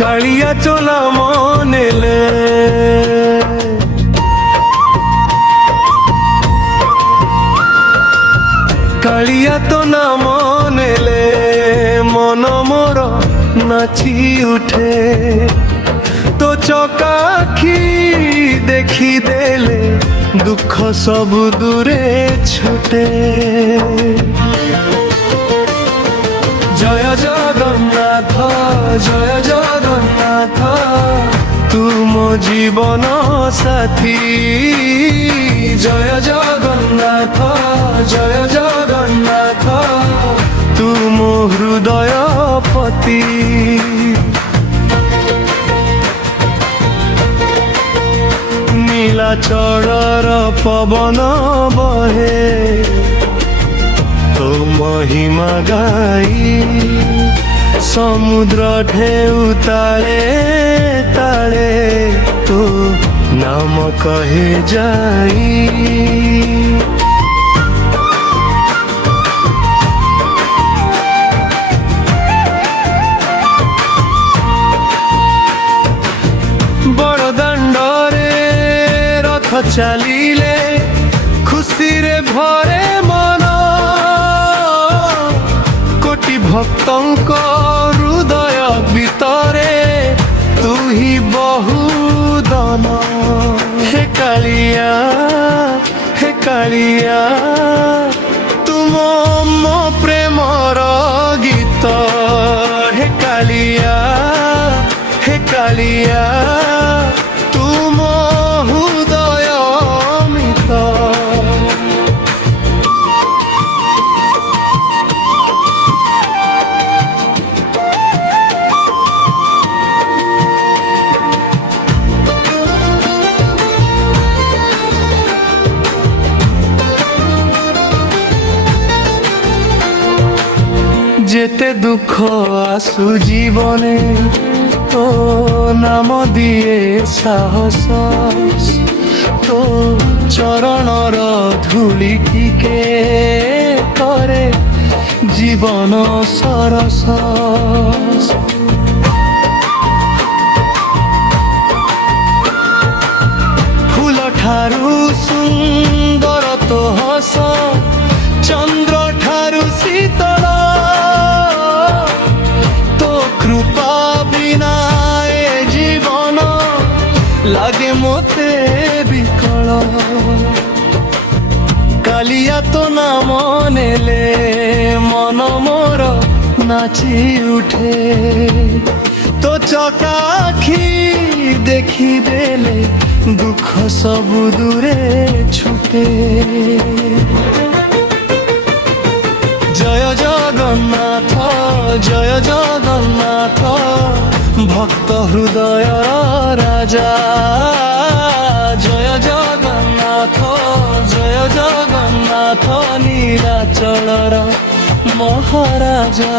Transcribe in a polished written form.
কালিয়া চোলা মনেলে কালিয়া তো না মনেলে মন মোর নাচি উঠে তো চকাখি দেখি দেলে দুঃখ সবু দূরে ছুটে জয় জগন্নাথ জয় জগন্নাথ তুম জীবন সাথী জয় জগন্নাথ জয় জগন্নাথ তুম হৃদয় পতি নীলাচଳର ପବନ ବହେ ତୋ ମହିମା ଗାଇ ସମୁଦ୍ର ଢେଉ ତାଳେ ତାଳେ ତୋ ନାମ କହେ ଯାଇ ବଡ଼ଦାଣ୍ଡରେ ରଥ ଚାଲିଲେ ଖୁସିରେ ଭରେ ମନ କୋଟି ଭକ୍ତଙ୍କ ହୃଦୟ ଭିତରେ ତୁ ହି ବହୁଦନ ହେ କାଳିଆ ତୁମ ମୋ ପ୍ରେମର ଗୀତ ହେ କାଳିଆ ତୁମ ହୃଦୟ ମିତ যেতে দুঃখ আসু জীবনে তো নাম দিয়ে সাহস তো চরণর ধূলি টিকে করে জীবন সরস ফুল ঠারু সুন্দর তো হস চন্দ্র ঠারু শীতল তো কৃপা বিনা এ জীবন লাগে মতে বিকল কালিয়া তো নাম নেলে মন মোর নাচি উঠে তো চকাখি দেখি দেলে দুঃখ সবু দূরে ছুটে জয় জগন্নাথ জয় জগন্নাথ ভক্ত হৃদয় রাজা জয় জগন্নাথ জয় জগন্নাথ নীলাচଳର মহারাজা।